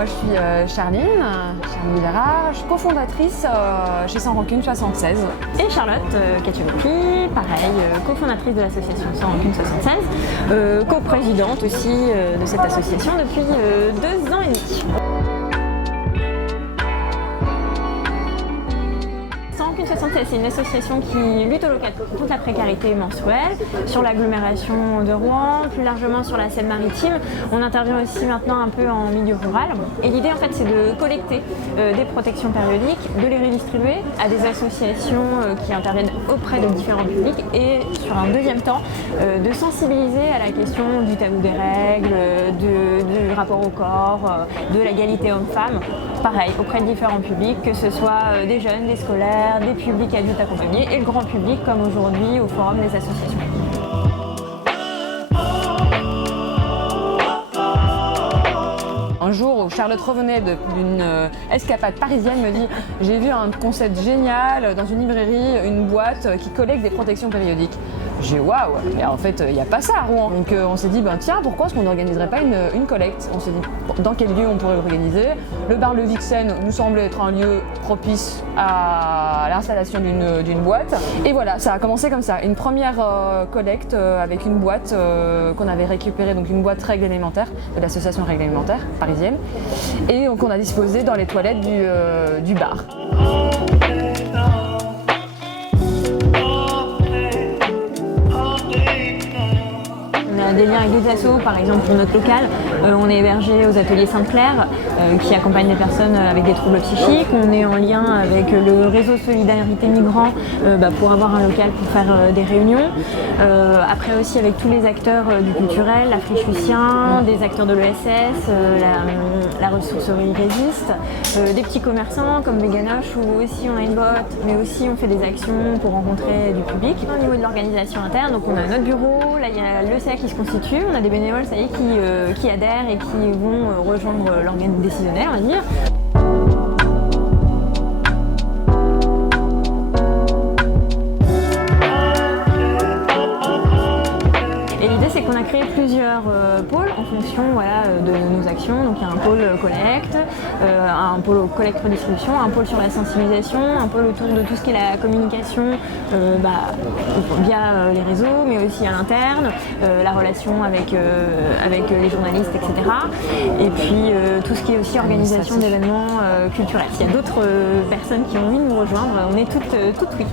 moi je suis Charline Bérard, je suis cofondatrice chez Sans Rancune 76. Et Charlotte Cacciolotti, pareil, cofondatrice de l'association Sans Rancune 76, coprésidente aussi de cette association depuis 2 ans et demi. C'est une association qui lutte au local contre la précarité menstruelle, sur l'agglomération de Rouen, plus largement sur la Seine-Maritime. On intervient aussi maintenant un peu en milieu rural. Et l'idée en fait c'est de collecter des protections périodiques, de les redistribuer à des associations qui interviennent auprès de différents publics et sur un deuxième temps de sensibiliser à la question du tabou des règles, du rapport au corps, de l'égalité homme-femme, pareil auprès de différents publics, que ce soit des jeunes, des scolaires, des publics adultes accompagnés et le grand public comme aujourd'hui au forum des associations. Un jour où Charlotte revenait d'une escapade parisienne, me dit « J'ai vu un concept génial dans une librairie, une boîte qui collecte des protections périodiques ». J'ai dit waouh, mais en fait il n'y a pas ça à Rouen. Donc on s'est dit tiens, pourquoi est-ce qu'on n'organiserait pas une collecte? On s'est dit dans quel lieu on pourrait l'organiser. Le bar Le Vixen nous semblait être un lieu propice à l'installation d'une boîte. Et voilà, ça a commencé comme ça. Une première collecte avec une boîte qu'on avait récupérée, donc une boîte Règles Élémentaires de l'association Règles Élémentaires parisienne, et qu'on a disposée dans les toilettes du bar. Des liens avec des assos, par exemple pour notre local, on est hébergé aux ateliers Sainte-Claire qui accompagnent des personnes avec des troubles psychiques. On est en lien avec le réseau Solidarité Migrants pour avoir un local pour faire des réunions. Après aussi avec tous les acteurs du culturel, la Friche Lucien, des acteurs de l'ESS, la ressourcerie Résiste, des petits commerçants comme Veganoche où aussi on a une botte, mais aussi on fait des actions pour rencontrer du public. Au niveau de l'organisation interne, donc on a notre bureau, là il y a l'ECA qui se constitue, on a des bénévoles ça y est, qui adhèrent et qui vont rejoindre l'organe décisionnel, on va dire. Et l'idée c'est qu'on a créé plusieurs pôles en fonction de nos actions. Donc il y a un pôle collecte, un pôle collecte redistribution, un pôle sur la sensibilisation, un pôle autour de tout ce qui est la communication via les réseaux, mais aussi à l'interne, la relation avec les journalistes, etc. Et puis tout ce qui est aussi organisation d'événements culturels. S'il y a d'autres personnes qui ont envie de nous rejoindre, on est toutes oui.